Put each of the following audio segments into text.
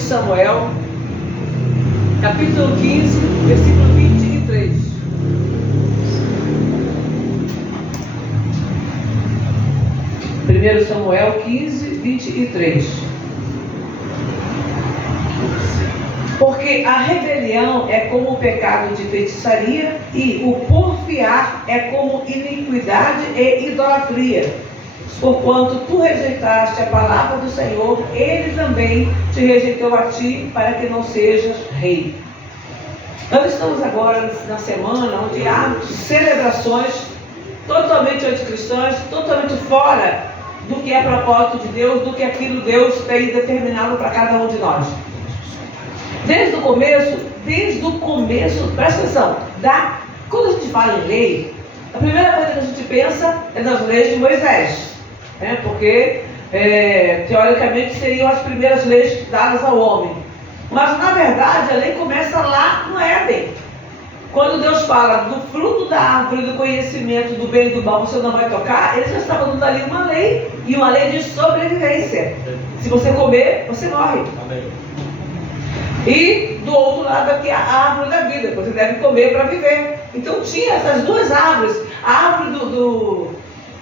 de Samuel, capítulo 15, versículo 23. Primeiro Samuel 15, 23. Porque a rebelião é como o pecado de feitiçaria, e o porfiar é como iniquidade e idolatria. Porquanto tu rejeitaste a palavra do Senhor, ele também te rejeitou a ti, para que não sejas rei. Nós estamos agora na semana onde há celebrações totalmente anticristãs, totalmente fora do que é propósito de Deus, do que aquilo Deus tem determinado para cada um de nós. Desde o começo, presta atenção, quando a gente fala em lei, a primeira coisa que a gente pensa é nas leis de Moisés, né? Porque, teoricamente, seriam as primeiras leis dadas ao homem. Mas, na verdade, a lei começa lá no Éden. Quando Deus fala do fruto da árvore do conhecimento do bem e do mal, você não vai tocar, ele já estava dando ali uma lei, e uma lei de sobrevivência. Se você comer, você morre. Amém. E do outro lado aqui a árvore da vida, você deve comer para viver. Então tinha essas duas árvores. A árvore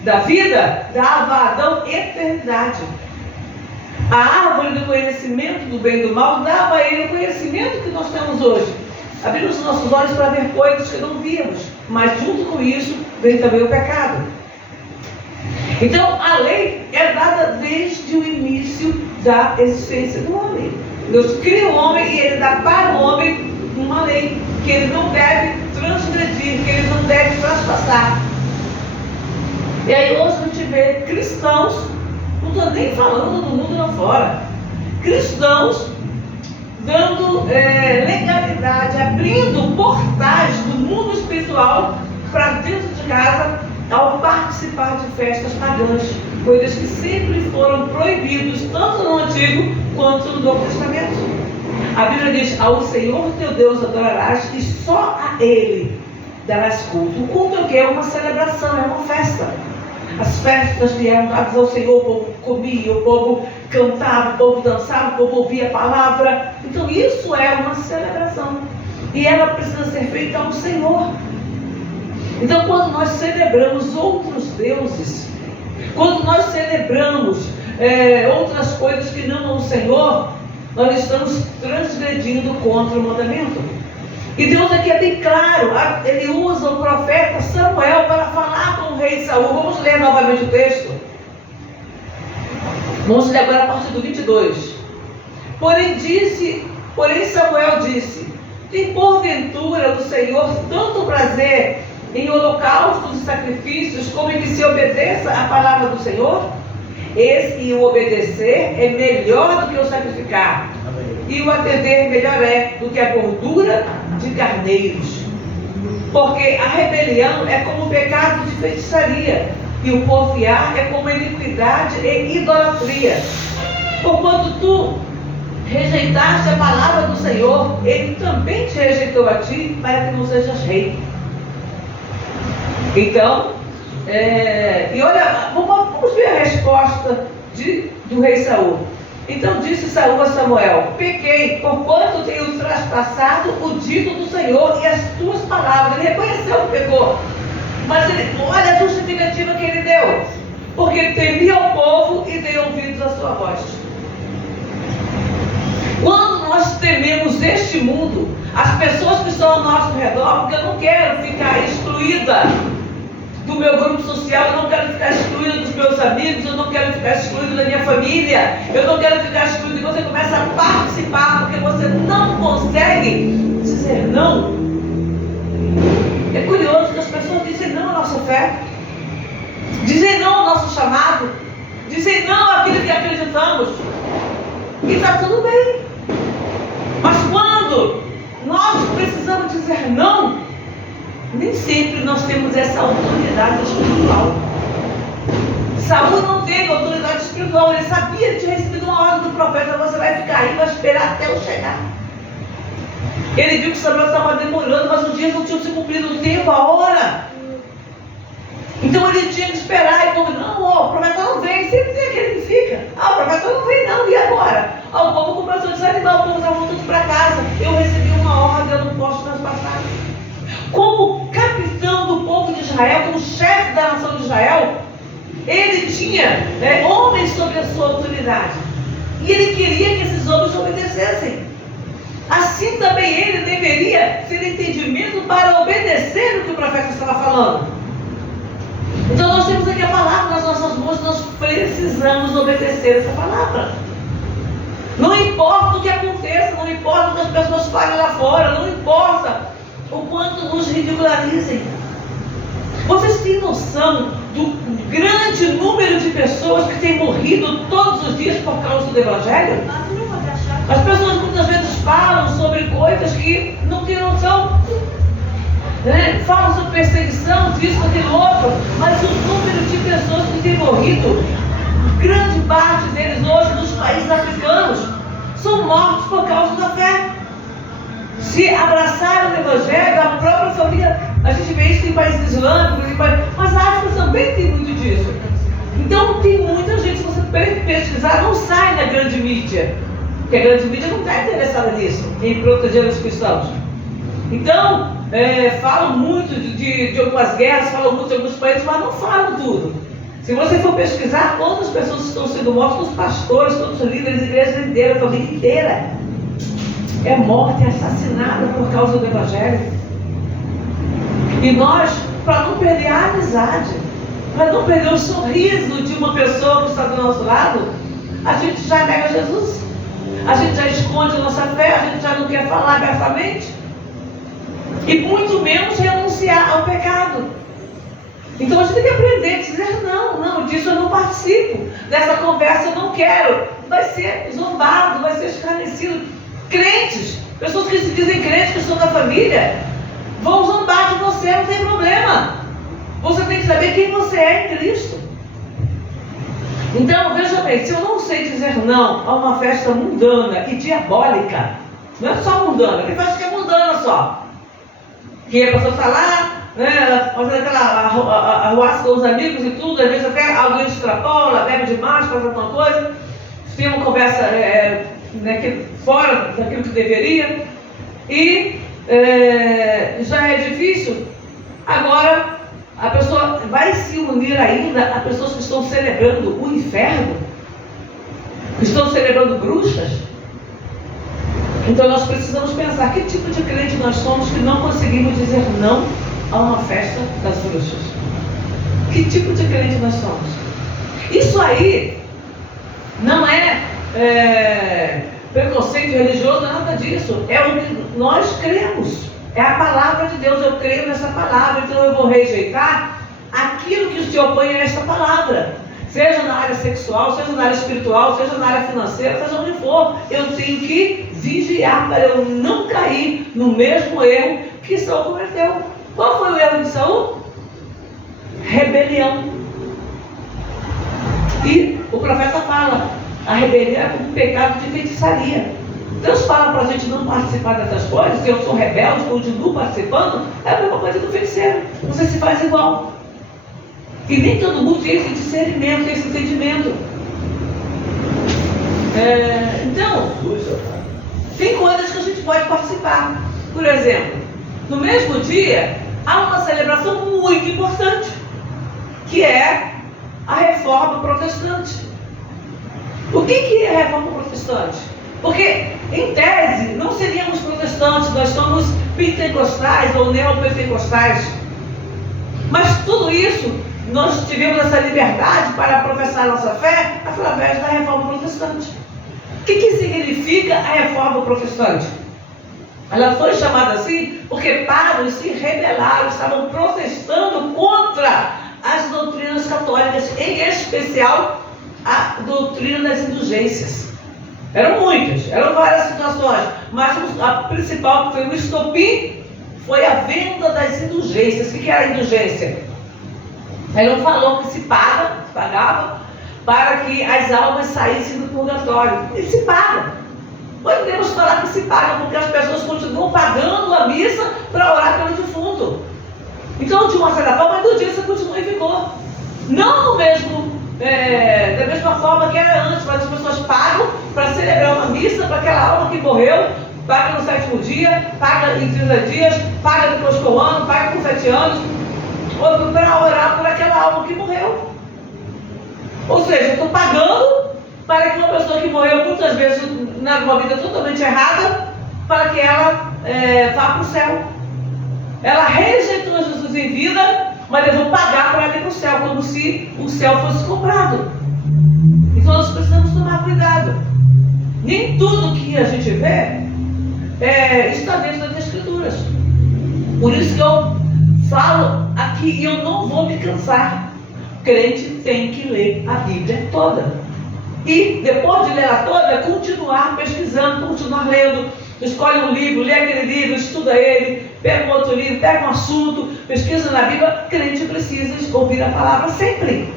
da vida dava a Adão eternidade. A árvore do conhecimento do bem e do mal dava a ele o conhecimento que nós temos hoje. Abrimos os nossos olhos para ver coisas que não víamos, mas junto com isso vem também o pecado. Então a lei é dada desde o início da existência do homem. Deus cria o homem e ele dá para o homem uma lei que ele não deve transgredir, que ele não deve traspassar. E aí hoje a gente vê cristãos, não estou nem falando do mundo lá fora, cristãos dando legalidade, abrindo portais do mundo espiritual para dentro de casa ao participar de festas pagãs, coisas que sempre foram proibidas, tanto no Antigo quanto no Novo Testamento. A Bíblia diz: ao Senhor teu Deus adorarás e só a Ele darás culto. O culto é o quê? É uma celebração, é uma festa. As festas vieram dadas ao Senhor, o povo comia, o povo cantava, o povo dançava, o povo ouvia a palavra. Então isso é uma celebração. E ela precisa ser feita ao Senhor. Então quando nós celebramos outros deuses, quando nós celebramos outras coisas que não o Senhor, nós estamos transgredindo contra o mandamento. E Deus aqui é bem claro, ele usa o profeta Samuel para falar com o rei Saul. Vamos ler novamente o texto. Vamos ler agora a partir do 22. Porém Samuel disse: tem porventura o Senhor tanto prazer em holocaustos e sacrifícios, como em que se obedeça a palavra do Senhor? E o obedecer é melhor do que o sacrificar. Amém. E o atender melhor é do que a gordura de carneiros. Porque a rebelião é como o pecado de feitiçaria, e o porfiar é como iniquidade e idolatria. Porquanto tu rejeitaste a palavra do Senhor, ele também te rejeitou a ti, para que não sejas rei. Então, e olha, vamos ver a resposta do rei Saul. Então disse Saul a Samuel: pequei, porquanto tenho traspassado o dito do Senhor e as tuas palavras. Ele reconheceu que pecou, mas olha a justificativa que ele deu: porque temia o povo e dei ouvidos à sua voz. Quando nós tememos este mundo, as pessoas que estão ao nosso redor, porque eu não quero ficar excluída do meu grupo social, eu não quero ficar excluído dos meus amigos, eu não quero ficar excluído da minha família, eu não quero ficar excluído, e você começa a participar, porque você não consegue dizer não. É curioso que as pessoas dizem não à nossa fé, dizem não ao nosso chamado, dizem não àquilo que acreditamos, e está tudo bem. Mas quando nós precisamos dizer não, nem sempre nós temos essa autoridade espiritual. Saul não teve autoridade espiritual, ele sabia que tinha recebido uma ordem do profeta: você vai ficar aí, vai esperar até eu chegar. Ele viu que Samuel estava demorando, mas os dias não tinham se cumprido, o tempo, a hora. Então ele tinha que esperar, e o povo: não, o profeta não vem. Sempre tem aquele que fica: o profeta não vem não, e agora? o povo começou a desanimar, o povo estava voltando para casa. Eu recebi uma ordem, eu não posso transpassar. Como capitão do povo de Israel, como chefe da nação de Israel, ele tinha homens sobre a sua autoridade. E ele queria que esses homens obedecessem. Assim também ele deveria ter entendimento para obedecer o que o profeta estava falando. Então nós temos aqui a palavra nas nossas mãos, nós precisamos obedecer essa palavra. Não importa o que aconteça, não importa o que as pessoas falem lá fora, não importa o quanto nos ridicularizem. Vocês têm noção do grande número de pessoas que têm morrido todos os dias por causa do Evangelho? As pessoas muitas vezes falam sobre coisas que não têm noção. Falam sobre perseguição, disso, aquilo outro, mas o número de pessoas que têm morrido, grande parte deles hoje nos países africanos, são mortos por causa da fé. Se abraçaram o Evangelho, a própria família, a gente vê isso em países islâmicos, mas a África também tem muito disso. Então tem muita gente, se você pesquisar, não sai na grande mídia, porque a grande mídia não está interessada nisso, em proteger os cristãos. Então, falam muito de algumas guerras, falam muito de alguns países, mas não falam tudo. Se você for pesquisar, quantas pessoas estão sendo mortas, os pastores, todos os líderes, a igreja inteira, a família inteira é morta, é assassinada por causa do Evangelho. E nós, para não perder a amizade, para não perder o sorriso de uma pessoa que está do nosso lado, a gente já nega Jesus, a gente já esconde a nossa fé, a gente já não quer falar abertamente, e muito menos renunciar ao pecado. Então a gente tem que aprender a dizer não, disso eu não participo, dessa conversa eu não quero. Vai ser zombado, vai ser escarnecido. Crentes, pessoas que se dizem crentes, que são da família, vão zombar de você, não tem problema. Você tem que saber quem você é em Cristo. Então, veja bem, se eu não sei dizer não a uma festa mundana e diabólica, não é só mundana, tem festa que é mundana só, que a pessoa está lá, fazendo aquela arruaça com os amigos e tudo, às vezes até alguém extrapola, bebe demais, faz alguma coisa, tem uma conversa fora daquilo que deveria, e já é difícil. Agora a pessoa vai se unir ainda a pessoas que estão celebrando o inferno, que estão celebrando bruxas. Então nós precisamos pensar que tipo de crente nós somos que não conseguimos dizer não a uma festa das bruxas. Que tipo de crente nós somos? Isso aí não é preconceito religioso, nada disso. É o que nós cremos. É a palavra de Deus. Eu creio nessa palavra, então eu vou rejeitar aquilo que se opõe a esta palavra. Seja na área sexual, seja na área espiritual, seja na área financeira, seja onde for. Eu tenho que vigiar para eu não cair no mesmo erro que Saul cometeu. Qual foi o erro de Saul? Rebelião. E o profeta fala, a rebelião é como um pecado de feitiçaria. Deus fala para a gente não participar dessas coisas. Se eu sou rebelde, continuo participando, é a mesma coisa do feiticeiro. Você se faz igual. E nem todo mundo tem esse discernimento, tem esse entendimento. Então, tem coisas que a gente pode participar. Por exemplo, no mesmo dia, há uma celebração muito importante, que é a Reforma Protestante. O que é a Reforma Protestante? Porque, em tese, não seríamos protestantes, nós somos pentecostais ou neopentecostais. Mas tudo isso, nós tivemos essa liberdade para professar nossa fé através da Reforma Protestante. O que significa a Reforma Protestante? Ela foi chamada assim porque padres se rebelaram, estavam protestando contra as doutrinas católicas, em especial a doutrina das indulgências. Eram muitas, eram várias situações, mas a principal, que foi o estopim, foi a venda das indulgências. O que era a indulgência? Era um valor que se pagava para que as almas saíssem do purgatório. E se paga. Podemos falar que se paga, porque as pessoas continuam pagando a missa para orar pelo defunto. Então, de uma certa forma, a indulgência continua em vigor. Não no mesmo, da mesma forma que era antes, mas as pessoas pagam para celebrar uma missa para aquela alma que morreu, paga no 7º dia, paga em 30 dias, paga depois com o ano, paga com 7 anos, ou para orar por aquela alma que morreu. Ou seja, eu estou pagando para que uma pessoa que morreu muitas vezes numa vida totalmente errada, para que ela vá para o céu. Ela rejeitou Jesus em vida, mas eu vou pagar para ela ir para o céu, como se o céu fosse comprado. Então nós precisamos tomar cuidado. Nem tudo que a gente vê está dentro das Escrituras. Por isso que eu falo aqui e eu não vou me cansar. O crente tem que ler a Bíblia toda. E depois de ler ela toda, continuar pesquisando, continuar lendo. Escolhe um livro, lê aquele livro, estuda ele, pega um outro livro, pega um assunto, pesquisa na Bíblia. O crente precisa ouvir a palavra sempre.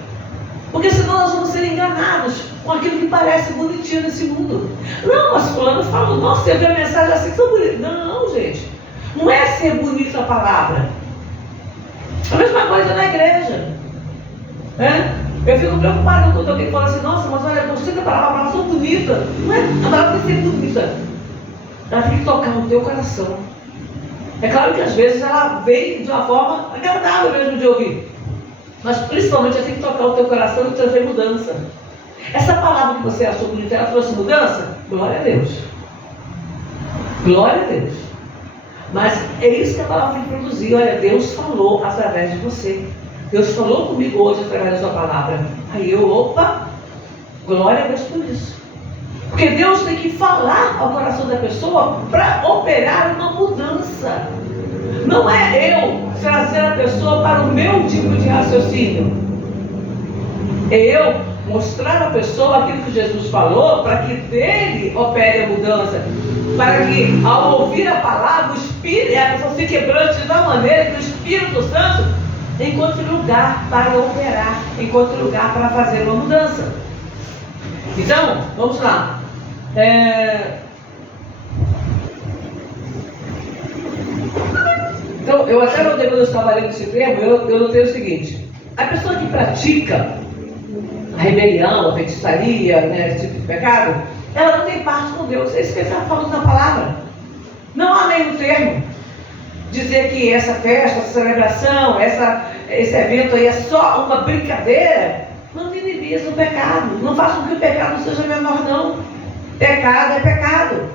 Porque senão nós vamos ser enganados com aquilo que parece bonitinho nesse mundo. Não, mas fulano falou, nossa, eu vi a mensagem assim tão bonita. Não, gente. Não é ser bonita a palavra. A mesma coisa na igreja. Eu fico preocupado quando alguém fala assim, nossa, mas olha, eu gostei da palavra, a palavra tão bonita. Não é? A palavra tem que ser bonita. Ela tem que tocar no teu coração. É claro que às vezes ela vem de uma forma agradável mesmo de ouvir. Mas principalmente ela tem que tocar o teu coração e trazer mudança. Essa palavra que você achou bonita, ela trouxe mudança? Glória a Deus. Glória a Deus. Mas é isso que a palavra tem que produzir. Olha, Deus falou através de você. Deus falou comigo hoje através da sua palavra. Aí eu, opa, glória a Deus por isso. Porque Deus tem que falar ao coração da pessoa para operar uma mudança. Não é eu trazer a pessoa para o meu tipo de raciocínio. É eu mostrar à pessoa aquilo que Jesus falou para que dele opere a mudança. Para que ao ouvir a palavra, o Espírito, a pessoa se quebrante de tal maneira que o Espírito Santo encontre lugar para operar, encontre lugar para fazer uma mudança. Então, vamos lá. Então, eu até notei quando eu estava lendo esse termo, eu notei o seguinte: a pessoa que pratica a rebelião, a feitiçaria, né, esse tipo de pecado, ela não tem parte com Deus. É isso que ele está falando na palavra. Não há meio termo. Dizer que essa festa, essa celebração, esse evento aí é só uma brincadeira, não minimiza o pecado. Não faça com que o pecado seja menor, não. Pecado é pecado.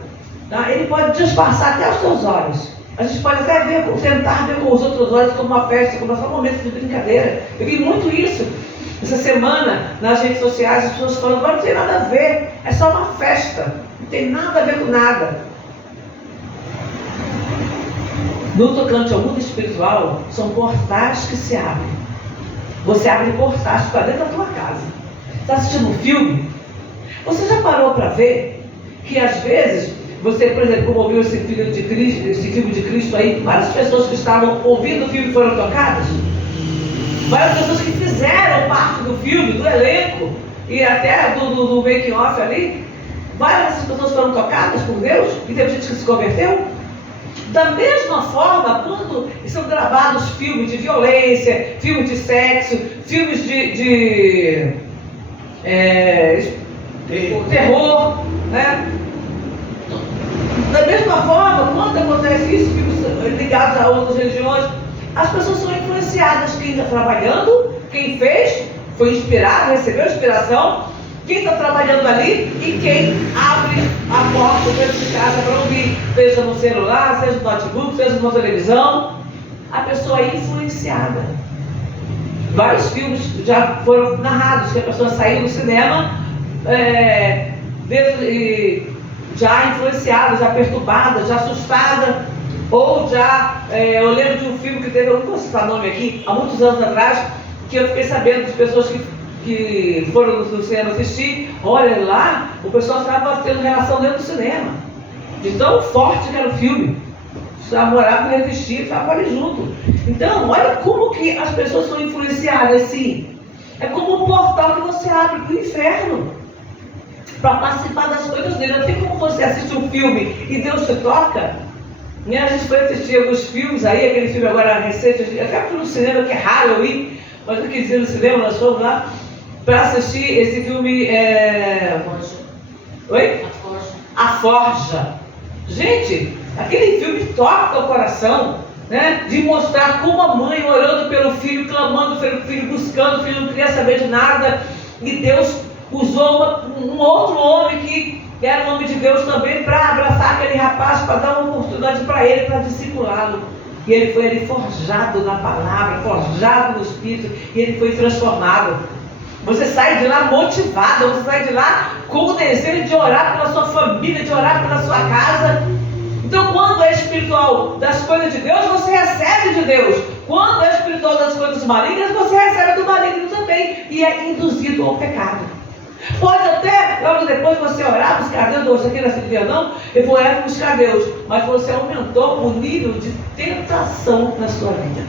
Tá? Ele pode disfarçar até os seus olhos. A gente pode até tentar ver com os outros olhos como uma festa, como só um momento de brincadeira. Eu vi muito isso. Essa semana, nas redes sociais, as pessoas falando, agora não tem nada a ver, é só uma festa. Não tem nada a ver com nada. No tocante ao mundo espiritual, são portais que se abrem. Você abre portais para dentro da tua casa. Está assistindo um filme? Você já parou para ver que às vezes, você, por exemplo, como ouviu esse filme de Cristo aí, várias pessoas que estavam ouvindo o filme foram tocadas? Várias pessoas que fizeram parte do filme, do elenco, e até do making off ali, várias dessas pessoas foram tocadas por Deus, e teve gente que se converteu. Da mesma forma, quando são gravados filmes de violência, filmes de sexo, filmes de terror, né? Da mesma forma, quando acontece isso, filmes ligados a outras religiões, as pessoas são influenciadas. Quem está trabalhando, quem fez, foi inspirado, recebeu inspiração, quem está trabalhando ali e quem abre a porta dentro de casa para ouvir, seja no celular, seja no notebook, seja numa televisão, a pessoa é influenciada. Vários filmes já foram narrados que a pessoa saiu do cinema já influenciada, já perturbada, já assustada, ou já, eu lembro de um filme que teve, eu não vou citar nome aqui, há muitos anos atrás, que eu fiquei sabendo de pessoas que foram no cinema assistir, olha lá, o pessoal estava tendo relação dentro do cinema, de tão forte que era o filme, estava morando e resistir, estava ali junto. Então, olha como que as pessoas são influenciadas assim. É como um portal que você abre para o inferno, para participar das coisas dele. Não tem como você assistir um filme e Deus te toca. Né? A gente foi assistir alguns filmes aí, aquele filme agora recente, eu até fui no cinema, que é raro eu ir, mas eu quis ir no cinema, nós fomos lá para assistir esse filme Oi? A Forja. Gente, aquele filme toca o coração, né? De mostrar como a mãe orando pelo filho, clamando pelo filho, buscando, o filho não queria saber de nada. E Deus usou um outro homem que era um homem de Deus também para abraçar aquele rapaz, para dar uma oportunidade para ele, para discipulá-lo. E ele foi ali forjado na palavra, forjado no Espírito, e ele foi transformado. Você sai de lá motivado, você sai de lá com o desejo de orar pela sua família, de orar pela sua casa. Então, quando é espiritual das coisas de Deus, você recebe de Deus. Quando é espiritual das coisas malignas, você recebe do maligno também, e é induzido ao pecado. Pode até, logo depois, você orar, buscar Deus, você queira seguir ou não, eu vou orar e buscar Deus, mas você aumentou o nível de tentação na sua vida.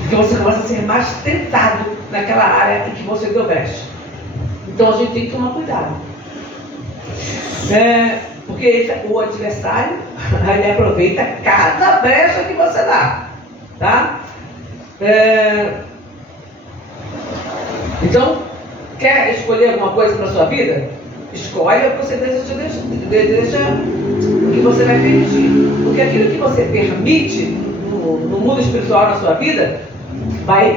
Porque você começa a ser mais tentado naquela área em que você deu brecha. Então a gente tem que tomar cuidado. Porque o adversário, ele aproveita cada brecha que você dá. Tá? Então, quer escolher alguma coisa para a sua vida? Escolhe o que você deseja, o que você vai permitir. Porque aquilo que você permite no mundo espiritual na sua vida,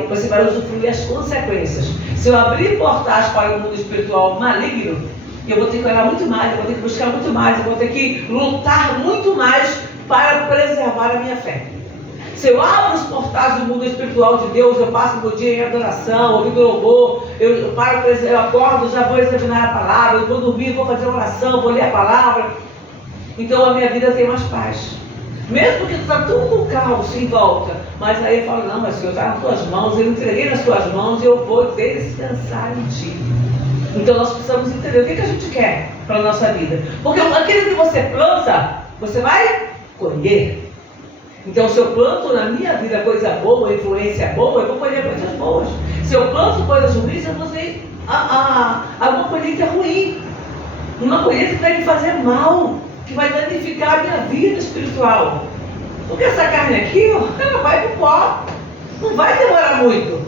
você vai usufruir as consequências. Se eu abrir portais para o mundo espiritual maligno, eu vou ter que orar muito mais, eu vou ter que buscar muito mais, eu vou ter que lutar muito mais para preservar a minha fé. Se eu abro os portais do mundo espiritual de Deus, eu passo o meu dia em adoração, ouvindo louvor, eu acordo, já vou examinar a palavra, eu vou dormir, vou fazer oração, vou ler a palavra. Então a minha vida tem mais paz. Mesmo que está tudo um caos em volta, mas aí eu falo, não, mas Senhor, está nas tuas mãos, eu entreguei nas tuas mãos e eu vou descansar em ti. Então nós precisamos entender o que a gente quer para a nossa vida. Porque aquilo que você planta, você vai colher. Então, se eu planto na minha vida coisa boa, influência boa, eu vou colher coisas boas. Se eu planto coisas ruins, eu vou ter uma colheita ruim. Uma colheita que vai me fazer mal, que vai danificar a minha vida espiritual. Porque essa carne aqui, ela vai para o pó. Não vai demorar muito.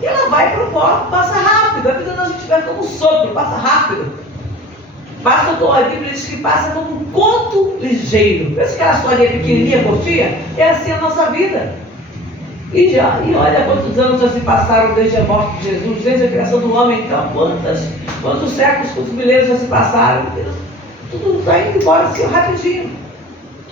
E ela vai para o pó, passa rápido. A vida da gente vai como um sopro, passa rápido. Passa, a Bíblia diz que passa como um conto ligeiro. Pensa aquela história pequenininha, curtinha? É assim a nossa vida. E olha quantos anos já se passaram desde a morte de Jesus, desde a criação do homem. Então, quantos séculos, quantos milênios já se passaram. Tudo está indo embora assim, rapidinho.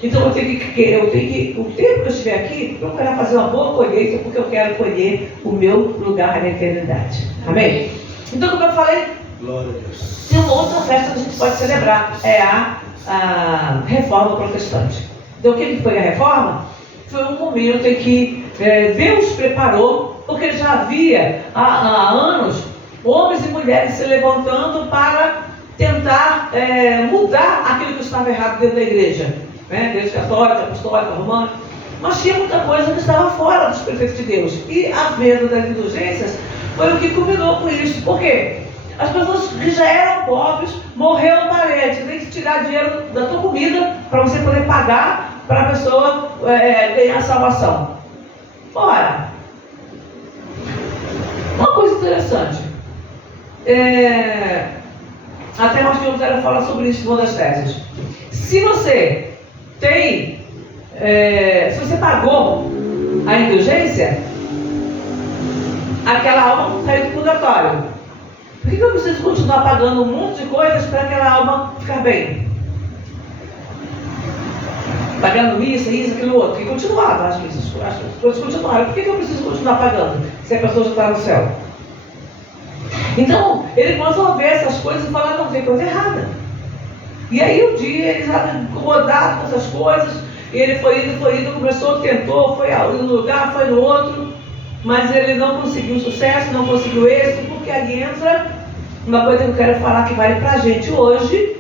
Então, o tempo que eu estiver aqui, eu quero fazer uma boa colheita, porque eu quero colher o meu lugar na eternidade. Amém? Então, como eu falei, glória a Deus. Tem uma outra festa que a gente pode celebrar, é a Reforma Protestante. Então, o que foi a Reforma? Foi um momento em que Deus preparou, porque já havia há anos homens e mulheres se levantando para tentar mudar aquilo que estava errado dentro da igreja, né? Igreja católica, apostólica, romana. Mas tinha muita coisa que estava fora dos preceitos de Deus. E a venda das indulgências foi o que culminou com isso. Por quê? As pessoas que já eram pobres, morreu um parente, tem que tirar dinheiro da tua comida para você poder pagar para a pessoa ganhar a salvação. Ora, uma coisa interessante, até nós tínhamos que falar sobre isso em uma das teses. Se você tem, se você pagou a indulgência, aquela alma saiu do purgatório. Por que eu preciso continuar pagando um monte de coisas para aquela alma ficar bem? Pagando isso, aquilo, outro. E continuava as coisas continuaram. Por que eu preciso continuar pagando se a pessoa já está no céu? Então, ele começou a ver essas coisas e falar, não, tem coisa errada. E aí um dia ele estava incomodado com essas coisas, e ele foi indo, começou, tentou, foi num lugar, foi no outro, mas ele não conseguiu sucesso, não conseguiu êxito, porque aí entra uma coisa que eu quero falar que vale para a gente hoje,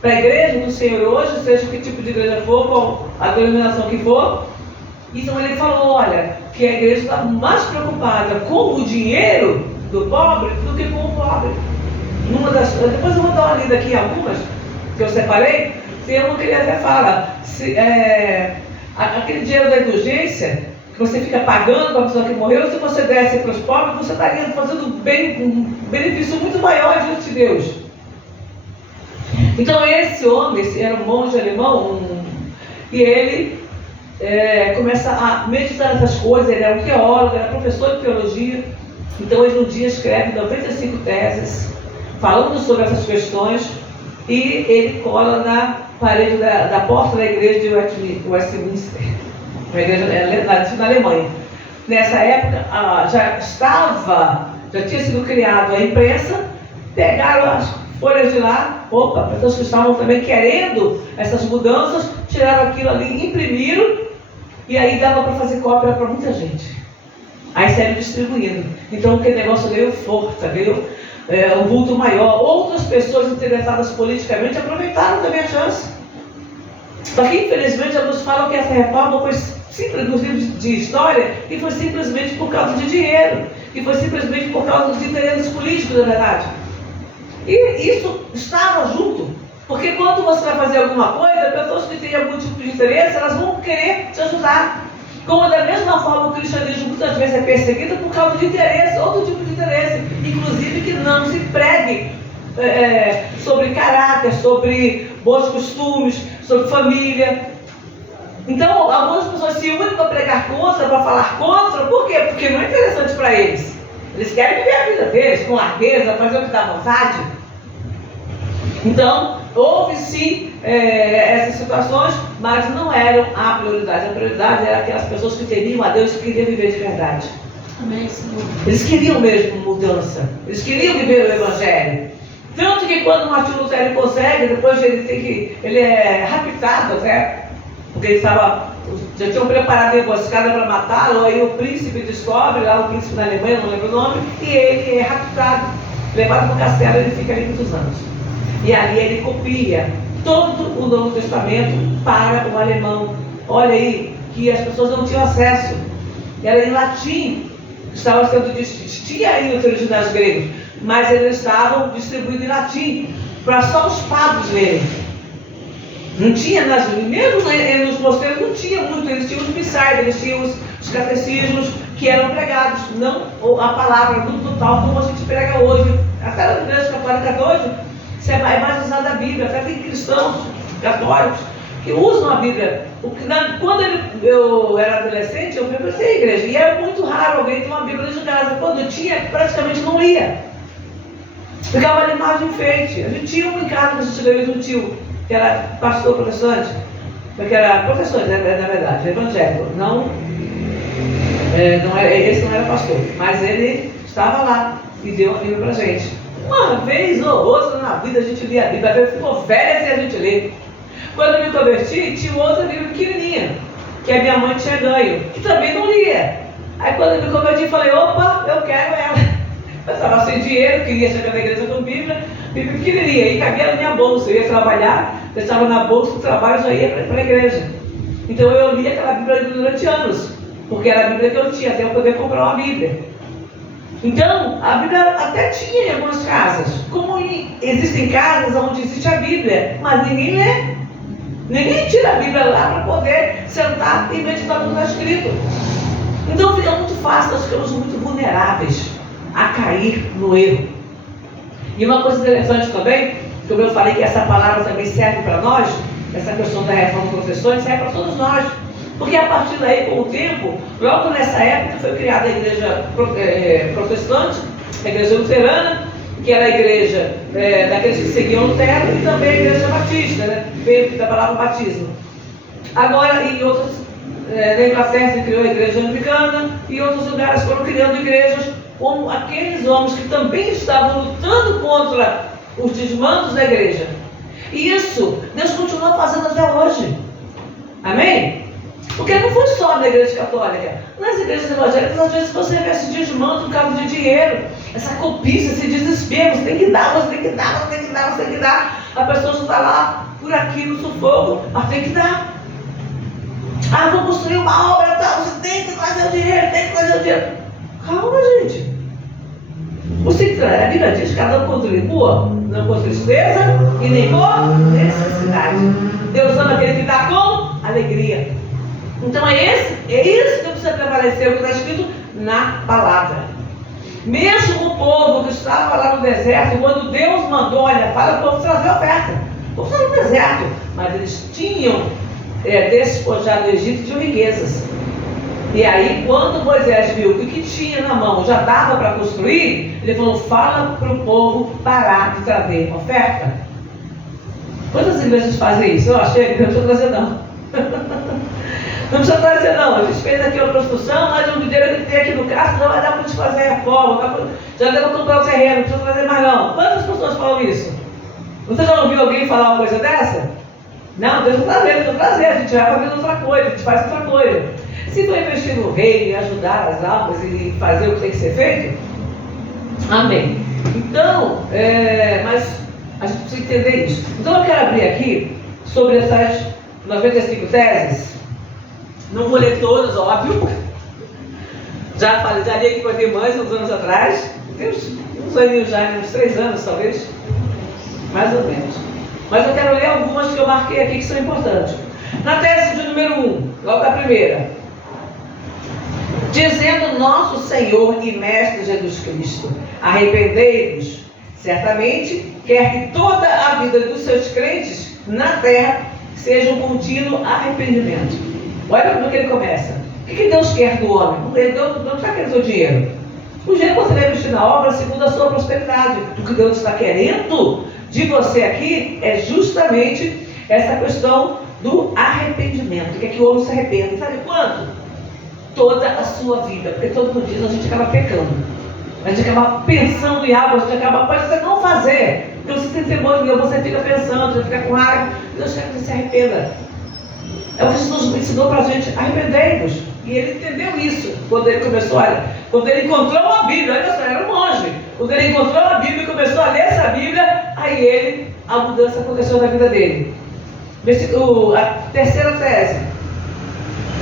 para a igreja do Senhor hoje, seja que tipo de igreja for, com a denominação que for. Então ele falou, olha, que a igreja está mais preocupada com o dinheiro do pobre do que com o pobre. Depois eu vou dar uma lida aqui em algumas que eu separei. Tem uma que ele até fala, aquele dinheiro da indulgência que você fica pagando para a pessoa que morreu, se você desse para os pobres, você estaria fazendo um benefício muito maior diante de Deus. Então esse homem, esse era um monge alemão, e ele começa a meditar nessas coisas. Ele era um teólogo, era professor de teologia. Então ele um dia escreve 95 teses falando sobre essas questões, e ele cola na parede da porta da igreja de Westminster, uma igreja na Alemanha. Nessa época já tinha sido criada a imprensa, pegaram as folhas de lá, pessoas que estavam também querendo essas mudanças, tiraram aquilo ali, imprimiram, e aí dava para fazer cópia para muita gente. Aí saíram distribuindo. Então aquele negócio ganhou força, ganhou um vulto maior. Outras pessoas interessadas politicamente aproveitaram também a chance. Só que infelizmente alguns falam que essa reforma foi simples, nos livros de história, e foi simplesmente por causa de dinheiro, e foi simplesmente por causa dos interesses políticos, na verdade. E isso estava junto, porque quando você vai fazer alguma coisa, pessoas que têm algum tipo de interesse, elas vão querer te ajudar. Como da mesma forma o cristianismo muitas vezes é perseguido por causa de interesse, outro tipo de interesse, inclusive que não se pregue sobre caráter, sobre bons costumes, sobre família. Então algumas pessoas se unem para pregar contra, para falar contra. Por quê? Porque não é interessante para eles. Eles querem viver a vida deles com largueza, fazer o que dá vontade. Então, houve sim essas situações, mas não eram a prioridade. A prioridade era aquelas pessoas que temiam a Deus e queriam viver de verdade. Amém, Senhor. Eles queriam mesmo mudança. Eles queriam viver o Evangelho. Tanto que quando Martinho Lutero consegue, depois ele é raptado até, porque ele já tinham preparado a emboscada para matá-lo, aí o príncipe descobre, lá o príncipe da Alemanha, não lembro o nome, e ele é raptado, levado para o castelo, e ele fica ali muitos anos. E ali ele copia todo o Novo Testamento para o alemão. Olha aí, que as pessoas não tinham acesso. Era em latim, estava sendo tinha aí os originais gregos, mas eles estavam distribuídos em latim, para só os padres lerem. Não tinha, mesmo nos mosteiros não tinha muito, eles tinham os missais, eles tinham os catecismos que eram pregados, não a palavra do tal como a gente prega hoje. Até na igreja católica hoje, é mais usada a Bíblia. Até tem cristãos católicos que usam a Bíblia. Quando eu era adolescente, eu frequentei a igreja, e era muito raro alguém ter uma Bíblia de casa. Quando tinha, praticamente não lia. Ficava ali mais de enfeite. A gente tinha um em casa que a gente leu de um tio, que era pastor protestante, porque era protestante, na verdade, evangélico. Esse não era pastor, mas ele estava lá e deu a Bíblia para a gente. Uma vez ou outra na vida a gente lia a Bíblia, até ficou velha sem a gente ler. Quando eu me converti, tinha outra Bíblia pequenininha, que a minha mãe tinha ganho, que também não lia. Aí quando eu me converti, falei, opa, eu quero ela. Eu estava sem dinheiro, queria chegar na igreja com Bíblia pequenininha, e cabia na minha bolsa. Eu ia trabalhar, deixava na bolsa do trabalho, já ia para a igreja. Então eu li aquela Bíblia durante anos, porque era a Bíblia que eu tinha, até eu poder comprar uma Bíblia. Então, a Bíblia até tinha em algumas casas. Como existem casas onde existe a Bíblia, mas ninguém lê. Ninguém tira a Bíblia lá para poder sentar e meditar no que está escrito. Então fica muito fácil, nós ficamos muito vulneráveis a cair no erro. E uma coisa interessante também, como eu falei que essa palavra também serve para nós, essa questão da reforma protestante serve para todos nós. Porque a partir daí, com o tempo, logo nessa época foi criada a igreja protestante, a igreja luterana, que era a igreja daqueles que seguiam Lutero, e também a igreja batista, né? Veio da palavra batismo. Agora, em outros, na Inglaterra se criou a igreja anglicana, e em outros lugares foram criando igrejas como aqueles homens que também estavam lutando contra os desmandos da igreja. E isso Deus continua fazendo até hoje. Amém? Porque não foi só na igreja católica. Nas igrejas evangélicas, às vezes você vê esse desmanto por causa de dinheiro, essa cobiça, esse desespero. Você tem que dar, você tem que dar, você tem que dar, você tem que dar. A pessoa já está lá por aqui no sufoco, mas tem que dar. Ah, vou construir uma obra, tá? Você tem que trazer o dinheiro, tem que trazer o dinheiro. Calma, gente. A Bíblia diz que cada um contribua, não com tristeza e nem com necessidade. Deus ama aquele que dá com alegria. Então é isso que precisa prevalecer, o que está escrito na palavra. Mesmo o povo que estava lá no deserto, quando Deus mandou, olha, para o povo trazer oferta. O povo estava no deserto, mas eles tinham despojado o Egito de riquezas. E aí, quando Moisés viu que o que tinha na mão já dava para construir, ele falou: fala para o povo parar de trazer oferta. Quantas igrejas fazem isso? Chega, não precisa trazer não. Não precisa trazer não. A gente fez aqui uma construção, mas o dinheiro que tem aqui no carro não vai dar para a gente fazer a reforma. Já deu para comprar o terreno, não precisa trazer mais não. Quantas pessoas falam isso? Você já ouviu alguém falar uma coisa dessa? Não, Deus não está vendo, não trazer, a gente vai fazendo outra coisa, a gente faz outra coisa. Se for investir no reino e ajudar as almas e fazer o que tem que ser feito, amém. Então, mas a gente precisa entender isso. Então eu quero abrir aqui sobre essas 95 teses. Não vou ler todas, óbvio. Já li aqui com as irmãs uns anos atrás. Tem uns aninhos já, uns 3 anos talvez. Mais ou menos. Mas eu quero ler algumas que eu marquei aqui que são importantes. Na tese de número 1, logo a primeira. Dizendo nosso Senhor e Mestre Jesus Cristo: arrependei-vos. Certamente quer que toda a vida dos seus crentes na terra seja um contínuo arrependimento. Olha como que ele começa. O que Deus quer do homem? Deus não está querendo o dinheiro. O dinheiro você deve investir na obra segundo a sua prosperidade. O que Deus está querendo de você aqui é justamente essa questão do arrependimento. Que é que o homem se arrependa. Sabe quanto? Toda a sua vida. Porque todo dia a gente acaba pecando. A gente acaba pensando em algo, a gente acaba, pode ser não fazer. Porque você tem temor de Deus, você fica pensando, você fica com raiva. Deus quer que você se arrependa. É o que Jesus ensinou para a gente: arrependei-vos. E ele entendeu isso quando ele começou quando ele encontrou a Bíblia. Olha só, era um monge. Quando ele encontrou a Bíblia e começou a ler essa Bíblia, aí a mudança aconteceu na vida dele. A terceira tese.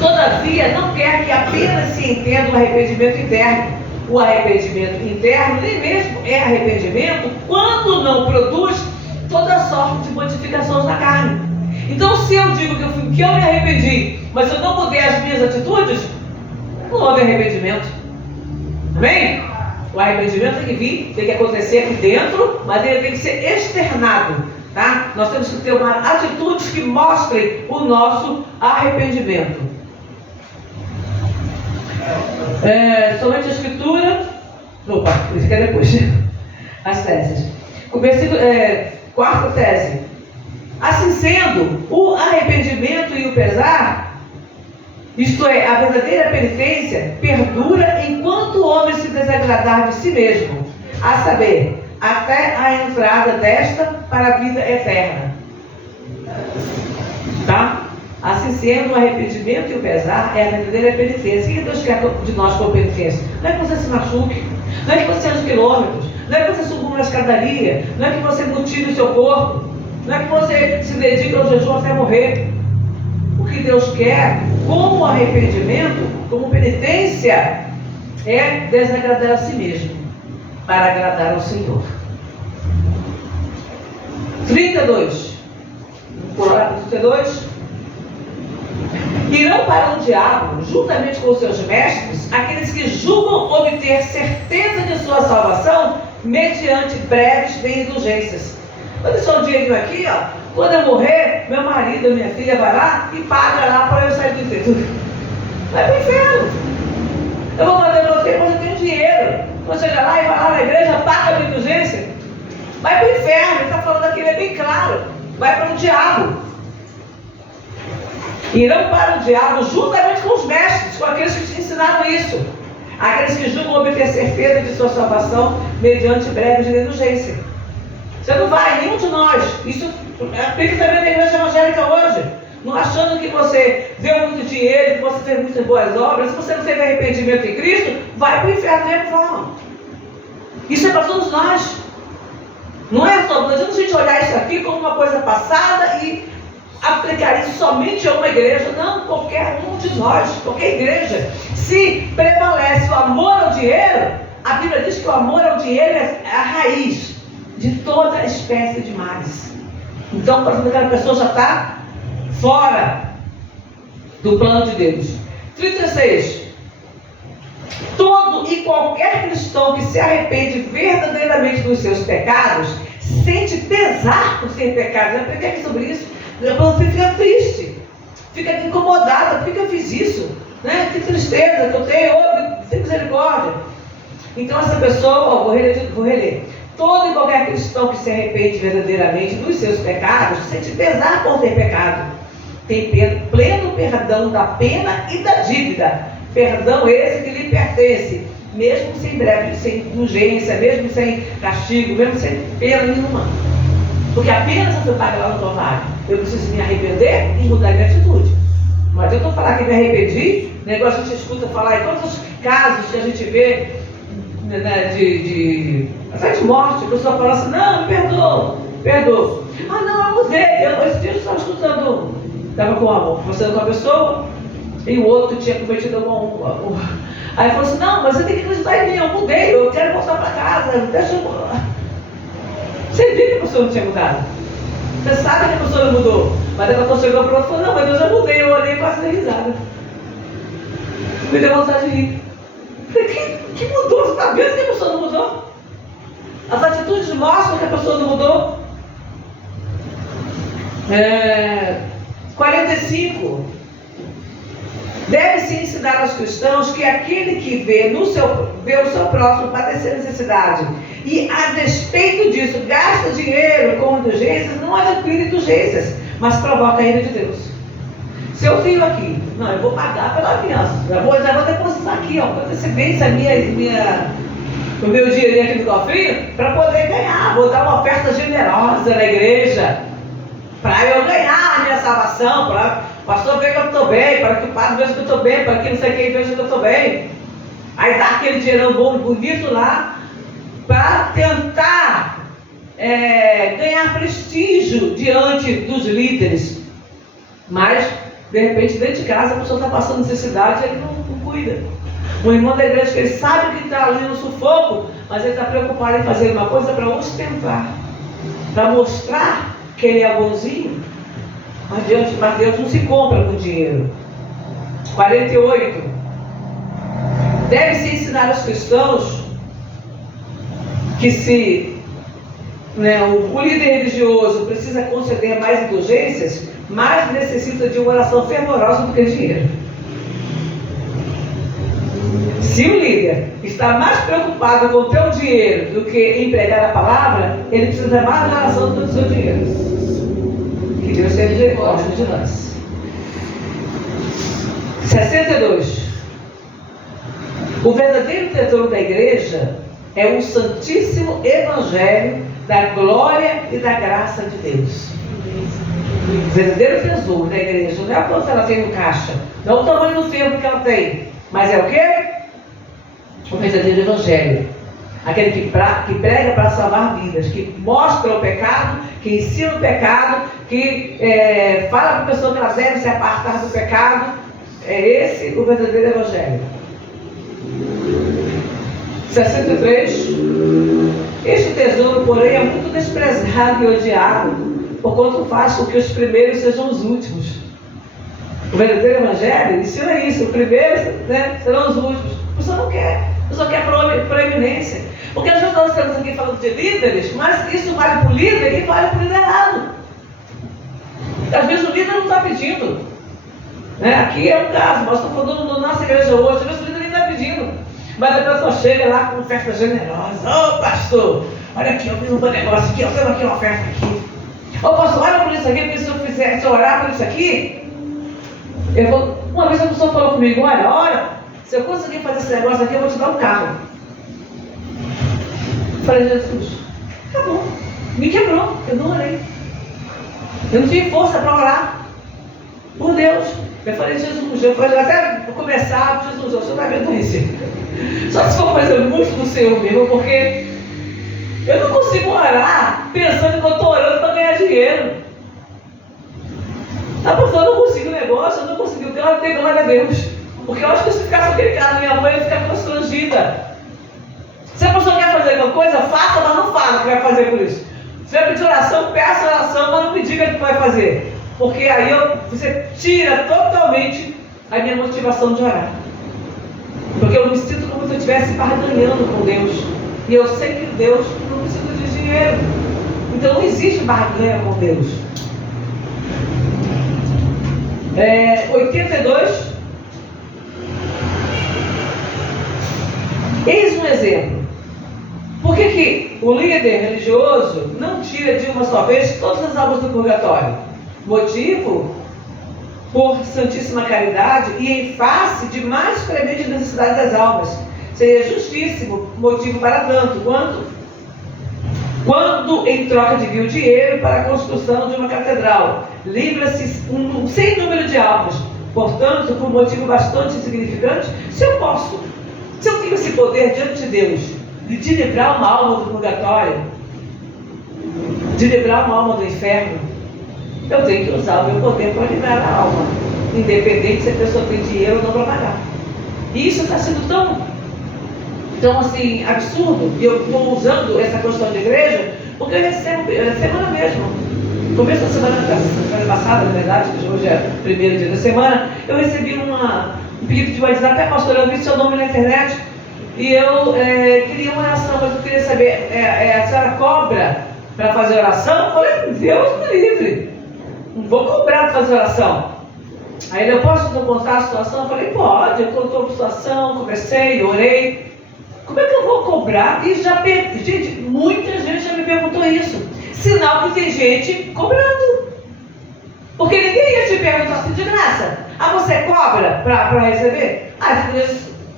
Todavia, não quer que apenas se entenda o arrependimento interno. O arrependimento interno nem mesmo é arrependimento quando não produz toda sorte de modificações na carne. Então, se eu digo que eu me arrependi, mas se eu não mudei as minhas atitudes, não houve arrependimento. Amém? O arrependimento tem que vir, tem que acontecer aqui dentro, mas ele tem que ser externado, tá? Nós temos que ter atitudes que mostrem o nosso arrependimento. Somente a escritura. Opa, isso aqui é depois. As teses. O versículo, quarta tese. Assim sendo, o arrependimento e o pesar, isto é, a verdadeira penitência, perdura enquanto o homem se desagradar de si mesmo, a saber, até a entrada desta para a vida eterna. Tá? Assim sendo, o arrependimento e o pesar é a verdadeira penitência. O que Deus quer de nós com a penitência? Não é que você se machuque, não é que você ande quilômetros, não é que você suba uma escadaria, não é que você mutile o seu corpo, não é que você se dedique ao jejum até morrer. O que Deus quer como arrependimento, como penitência, é desagradar a si mesmo, para agradar ao Senhor. 32. Por hora, 32. Irão para o diabo, juntamente com os seus mestres, aqueles que julgam obter certeza de sua salvação mediante breves de indulgências. Vou deixar um dinheirinho aqui, quando eu morrer, meu marido, minha filha vai lá e paga lá para eu sair do inferno. Vai para o inferno. Eu vou fazer meu tempo, mas eu tenho dinheiro. Quando chegar lá e vai lá na igreja, paga a minha indulgência. Vai para o inferno. Ele está falando aqui, é bem claro. Vai para o diabo. Irão para o diabo juntamente com os mestres, com aqueles que te ensinaram isso. Aqueles que julgam obter certeza de sua salvação mediante breves de indulgência. Você não vai, nenhum de nós. Isso aplica também na igreja evangélica hoje. Não achando que você deu muito dinheiro, que você fez muitas boas obras. Se você não teve arrependimento em Cristo, vai para o inferno da mesma forma. Isso é para todos nós. Não é só, não adianta a gente olhar isso aqui como uma coisa passada e aplicar isso somente a uma igreja. Não, qualquer um de nós, qualquer igreja. Se prevalece o amor ao dinheiro, a Bíblia diz que o amor ao dinheiro é a raiz de toda espécie de males. Então, por exemplo, aquela pessoa já está fora do plano de Deus. 36. Todo e qualquer cristão que se arrepende verdadeiramente dos seus pecados sente pesar por ser pecado. Já preguei aqui sobre isso. Você fica triste, fica incomodada, por que eu fiz isso? Né? Que tristeza que eu tenho, sem misericórdia. Então essa pessoa, vou reler. Todo e qualquer cristão que se arrepende verdadeiramente dos seus pecados, sente pesar por ter pecado. Tem pleno perdão da pena e da dívida. Perdão esse que lhe pertence, mesmo sem indulgência, mesmo sem castigo, mesmo sem pena nenhuma. Porque a pena já foi paga lá no Calvário. Eu preciso me arrepender e mudar minha atitude. Não adianta eu falar que me arrependi, negócio a gente escuta falar, em quantos casos que a gente vê, né, até de morte, a pessoa fala assim, não, me perdoa. Ah, não, eu mudei. Esse dia eu estava escutando, estava conversando com a pessoa, e o outro tinha cometido aí falou assim, não, mas você tem que acreditar em mim, eu mudei, eu quero voltar para casa, deixa eu... Você viu que a pessoa não tinha mudado. Você sabe que a pessoa não mudou. Mas a pessoa chegou para o outro e falou, não, mas eu já mudei, eu olhei e quase dei risada. Me deu vontade de rir. Falei, que mudou? Você está vendo que a pessoa não mudou? As atitudes mostram que a pessoa não mudou. 45. Deve-se ensinar aos cristãos que aquele que vê o seu próximo padecer necessidade e, a despeito disso, gasta dinheiro com indulgências, não adquire indulgências, mas provoca a ira de Deus. Se eu tenho aqui, não, eu vou pagar pela criança, já vou depositar aqui, com antecedência o meu dinheirinho aqui no cofrinho, para poder ganhar, vou dar uma oferta generosa na igreja, para eu ganhar a minha salvação, para o pastor ver que eu estou bem, para que o padre veja que eu estou bem, para que não sei quem veja que eu estou bem. Aí dá aquele dinheirão bom, bonito lá, para tentar ganhar prestígio diante dos líderes. Mas, de repente, dentro de casa, a pessoa está passando necessidade e ele não cuida. Um irmão da igreja que ele sabe que está ali no sufoco, mas ele está preocupado em fazer uma coisa para ostentar, para mostrar que ele é bonzinho. Mas Deus não se compra com dinheiro. 48. Deve-se ensinar aos cristãos que o líder religioso precisa conceder mais indulgências, mas necessita de uma oração fervorosa do que dinheiro. Se o líder está mais preocupado com o teu dinheiro do que em pregar a palavra, ele precisa mais de oração do que do seu dinheiro. Que Deus tenha misericórdia de nós. 62. O verdadeiro tesouro da igreja é o santíssimo evangelho da glória e da graça de Deus. O verdadeiro tesouro da igreja não é quanto ela tem no caixa, não é o tamanho do tempo que ela tem, mas é o quê? O verdadeiro evangelho. Aquele que prega para salvar vidas, que mostra o pecado, que ensina o pecado, que fala para a pessoa que ela deve se apartar do pecado. É esse o verdadeiro evangelho. 63. Este tesouro, porém, é muito desprezado e odiado, porquanto faz com que os primeiros sejam os últimos. O verdadeiro evangelho ensina isso. Os primeiros serão os últimos. A pessoa não quer. A pessoa quer proeminência. Porque às vezes nós estamos aqui falando de líderes, mas isso vale para o líder e vale para o liderado. Às vezes o líder não está pedindo. Aqui é um caso, nós estamos falando na nossa igreja hoje, às vezes o líder nem está pedindo. Mas a pessoa chega lá com oferta generosa. Ô pastor, olha aqui, eu fiz um bom negócio aqui, eu tenho aqui uma oferta aqui. Ô pastor, olha por isso aqui, porque se eu orar por isso aqui. Uma vez a pessoa falou comigo, olha, se eu conseguir fazer esse negócio aqui, eu vou te dar um carro. Eu falei, Jesus, tá bom, me quebrou, eu não orei. Eu não tive força para orar por Deus. Eu falei, Jesus, eu falei, até começar, Jesus, o Senhor está vendo isso. Só se for coisa muito do Senhor mesmo, porque eu não consigo orar pensando que eu estou orando para ganhar dinheiro. A pessoa não conseguiu o negócio, eu não consegui, porque ela tem glória a Deus. Porque eu acho que se ficasse aquele caso, minha mãe ia ficar constrangida. Se a pessoa quer fazer alguma coisa, faça, mas não fala o que vai fazer por isso. Se vai pedir oração, peça oração, mas não me diga o que vai fazer. Porque aí você tira totalmente a minha motivação de orar. Porque eu me sinto como se eu estivesse barganhando com Deus. E eu sei que Deus não precisa de dinheiro. Então não existe barganha com Deus. 82. Eis um exemplo. Por que o líder religioso não tira de uma só vez todas as almas do purgatório? Motivo por santíssima caridade e em face de mais prementes necessidades das almas. Seria justíssimo motivo para tanto, quando em troca de vil dinheiro para a construção de uma catedral, livra-se um sem número de almas. Portanto, por motivo bastante insignificante, se eu tenho esse poder diante de Deus, de livrar uma alma do purgatório, de livrar uma alma do inferno, eu tenho que usar o meu poder para livrar a alma, independente se a pessoa tem dinheiro ou não para pagar. E isso está sendo tão assim, absurdo. E eu estou usando essa questão de igreja, porque eu recebo, semana mesmo, começo da semana passada, na verdade, que hoje é o primeiro dia da semana, eu recebi um pedido de WhatsApp: pastor, eu vi seu nome na internet e eu queria uma oração, mas eu queria saber, a senhora cobra para fazer oração? Eu falei: Deus me livre, não vou cobrar para fazer oração. Aí eu posso contar a situação? Eu falei: pode. Eu contou a situação, conversei, orei. Como é que eu vou cobrar? E gente, muita gente já me perguntou isso. Sinal que tem gente cobrando. Porque ninguém ia te perguntar assim de graça: você cobra para receber?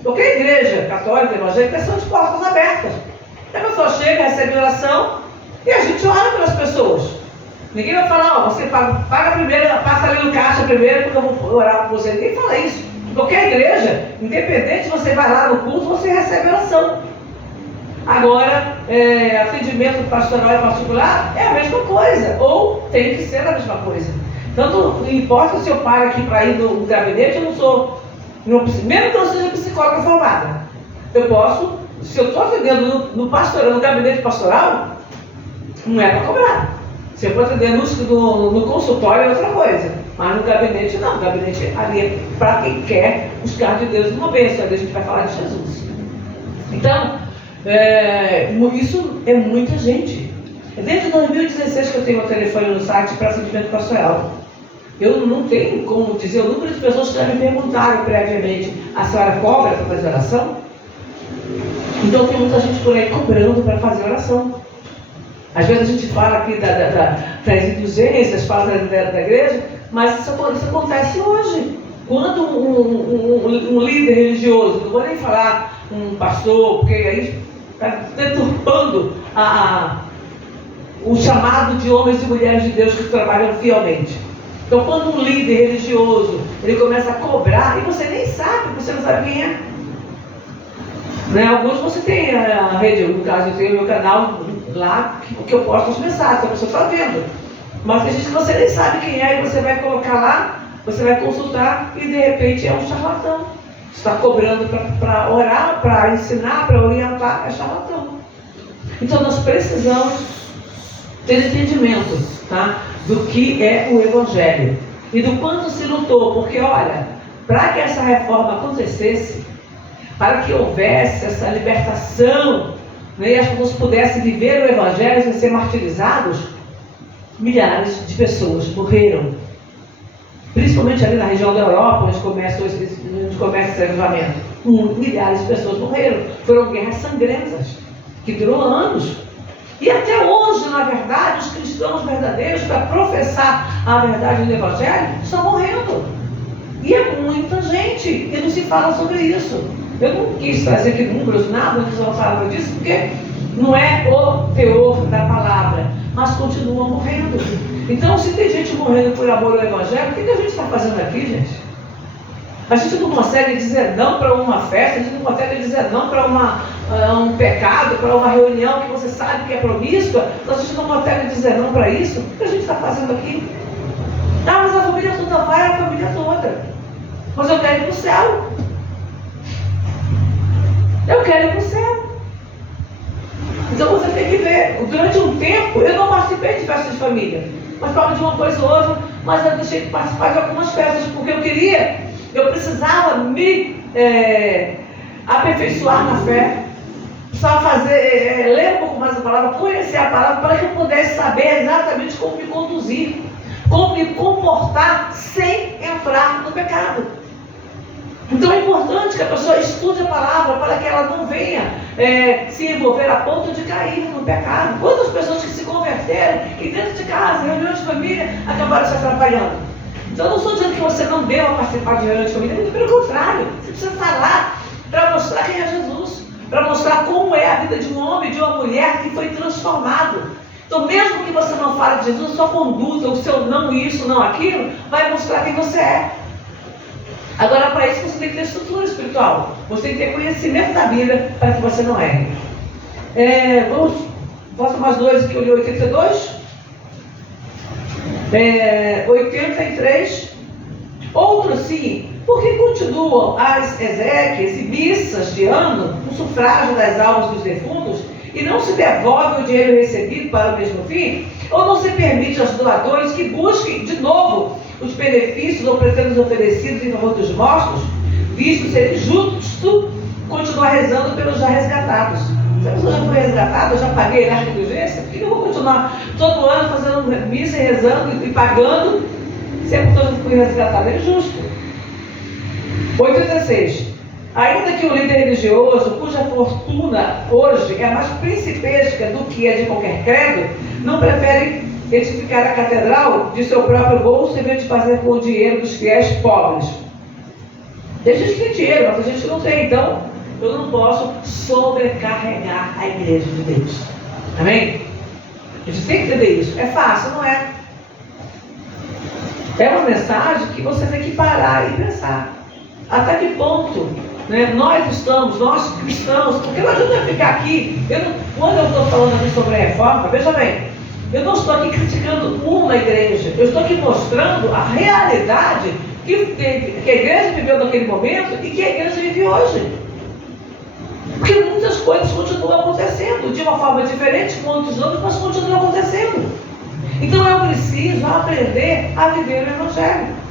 Qualquer igreja católica, evangélica, são de portas abertas. A pessoa chega, recebe oração e a gente ora pelas pessoas. Ninguém vai falar: você paga primeiro, passa ali no caixa primeiro, porque eu vou orar por você. Ninguém fala isso. Qualquer igreja, independente, você vai lá no culto, você recebe oração. Agora, atendimento pastoral e particular é a mesma coisa, ou tem que ser a mesma coisa. Tanto não importa se eu paro aqui para ir no gabinete, eu não sou, mesmo que eu seja psicóloga formada, eu posso, se eu estou atendendo no gabinete pastoral, não é para cobrar. Se eu for atender no consultório é outra coisa, mas no gabinete não. O gabinete ali é para quem quer buscar de Deus uma bênção. Ali a gente vai falar de Jesus. Então, isso é muita gente. Desde 2016 que eu tenho o telefone no site para atendimento pastoral. Eu não tenho como dizer o número de pessoas que já me perguntaram previamente: a senhora cobra para fazer oração? Então tem muita gente por aí cobrando para fazer oração. Às vezes a gente fala aqui das indulgências, fala da igreja, mas isso acontece hoje. Quando um líder religioso, não vou nem falar um pastor, porque aí está deturpando o chamado de homens e mulheres de Deus que trabalham fielmente. Então, quando um líder religioso ele começa a cobrar, e você nem sabe, você não sabe quem é. Alguns você tem a rede, no caso eu tenho o meu canal lá, que eu posto as mensagens, a pessoa está vendo. Mas tem gente que você nem sabe quem é, e você vai colocar lá, você vai consultar, e de repente é um charlatão. Está cobrando para orar, para ensinar, para orientar, é charlatão. Então nós precisamos ter entendimento, tá, do que é o Evangelho e do quanto se lutou, porque olha, para que essa reforma acontecesse, para que houvesse essa libertação, e as pessoas pudessem viver o Evangelho sem ser martirizados, milhares de pessoas morreram. Principalmente ali na região da Europa, onde começa esse avivamento. Milhares de pessoas morreram. Foram guerras sangrentas, que durou anos. E até hoje, na verdade, os cristãos verdadeiros, para professar a verdade do Evangelho, estão morrendo. E é muita gente, e não se fala sobre isso. Eu não quis trazer aqui números, nada, não quis falar disso, porque não é o teor da palavra, mas continua morrendo. Então, se tem gente morrendo por amor ao Evangelho, o que a gente está fazendo aqui, gente? A gente não consegue dizer não para uma festa, a gente não consegue dizer não para um pecado, para uma reunião que você sabe que é promíscua, a gente não consegue dizer não para isso. O que a gente está fazendo aqui? Mas a família toda vai, a família toda. Mas eu quero ir para o céu. Eu quero ir para o céu. Então você tem que ver. Durante um tempo, eu não participei de festas de família. Mas falo de uma coisa ou outra, mas eu deixei de participar de algumas festas, porque eu precisava me aperfeiçoar na fé. Precisava ler um pouco mais a palavra, conhecer a palavra, para que eu pudesse saber exatamente como me conduzir, como me comportar sem entrar no pecado. Então é importante que a pessoa estude a palavra para que ela não venha se envolver a ponto de cair no pecado. Quantas pessoas que se converteram e dentro de casa, reunião de família, acabaram se atrapalhando? Então eu não estou dizendo que você não deva participar de reunião de família, muito pelo contrário, você precisa estar lá para mostrar quem é Jesus, para mostrar como é a vida de um homem e de uma mulher que foi transformado. Então mesmo que você não fale de Jesus, sua conduta, o seu não isso, não aquilo, vai mostrar quem você é. Agora, para isso, você tem que ter estrutura espiritual. Você tem que ter conhecimento da Bíblia para que você não erre. Posso mais dois aqui, eu li 82. 83. Outros sim, porque continuam as exéquias e missas de ano, o sufrágio das almas dos defuntos, e não se devolve o dinheiro recebido para o mesmo fim, ou não se permite aos doadores que busquem de novo os benefícios ou pretendem oferecidos em favor dos mortos, visto ser justo continuar rezando pelos já resgatados. Se a pessoa já foi resgatada, eu já paguei a indulgência, por que eu vou continuar todo ano fazendo missa e rezando e pagando se a pessoa já foi resgatada? É injusto. 8,16. Ainda que o líder religioso, cuja fortuna hoje é mais principesca do que a de qualquer credo, não prefere edificar a catedral de seu próprio bolso em vez de fazer com o dinheiro dos fiéis pobres. Tem gente que tem dinheiro, mas a gente não tem, então eu não posso sobrecarregar a igreja de Deus. Amém? A gente tem que entender isso. É fácil, não é? É uma mensagem que você tem que parar e pensar. Até que ponto nós cristãos, porque não adianta eu ficar aqui, quando eu estou falando aqui sobre a reforma, veja bem, eu não estou aqui criticando uma igreja, eu estou aqui mostrando a realidade que a igreja viveu naquele momento e que a igreja vive hoje. Porque muitas coisas continuam acontecendo, de uma forma diferente, com outros nomes, mas continuam acontecendo. Então eu preciso aprender a viver o Evangelho.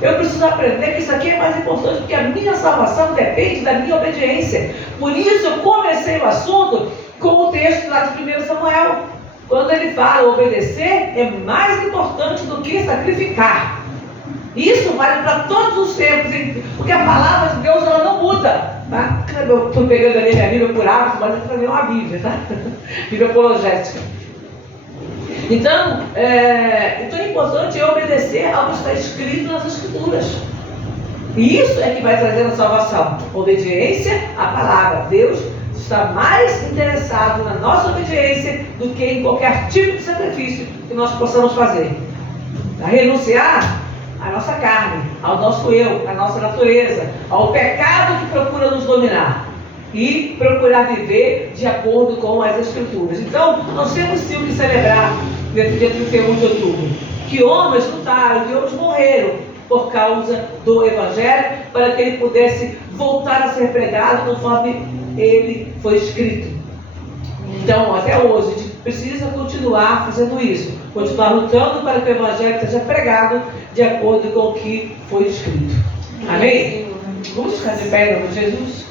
Eu preciso aprender que isso aqui é mais importante, porque a minha salvação depende da minha obediência. Por isso eu comecei o assunto com o texto lá de 1 Samuel. Quando ele fala obedecer é mais importante do que sacrificar. Isso vale para todos os tempos, porque a palavra de Deus ela não muda. Tá? Eu estou pegando ali minha Bíblia por hábito, mas eu também uma Bíblia, tá? Bíblia apologética. Então é importante obedecer ao que está escrito nas Escrituras. E isso é que vai trazer a salvação. Obediência à palavra. Deus está mais interessado na nossa obediência do que em qualquer tipo de sacrifício que nós possamos fazer. A renunciar à nossa carne, ao nosso eu, à nossa natureza, ao pecado que procura nos dominar. E procurar viver de acordo com as Escrituras. Então, nós temos sim o que celebrar nesse dia 31 de outubro. Que homens lutaram, que homens morreram por causa do Evangelho, para que ele pudesse voltar a ser pregado conforme ele foi escrito. Então, até hoje, a gente precisa continuar fazendo isso. Continuar lutando para que o Evangelho seja pregado de acordo com o que foi escrito. Amém? Vamos ficar de pé em nome de Jesus?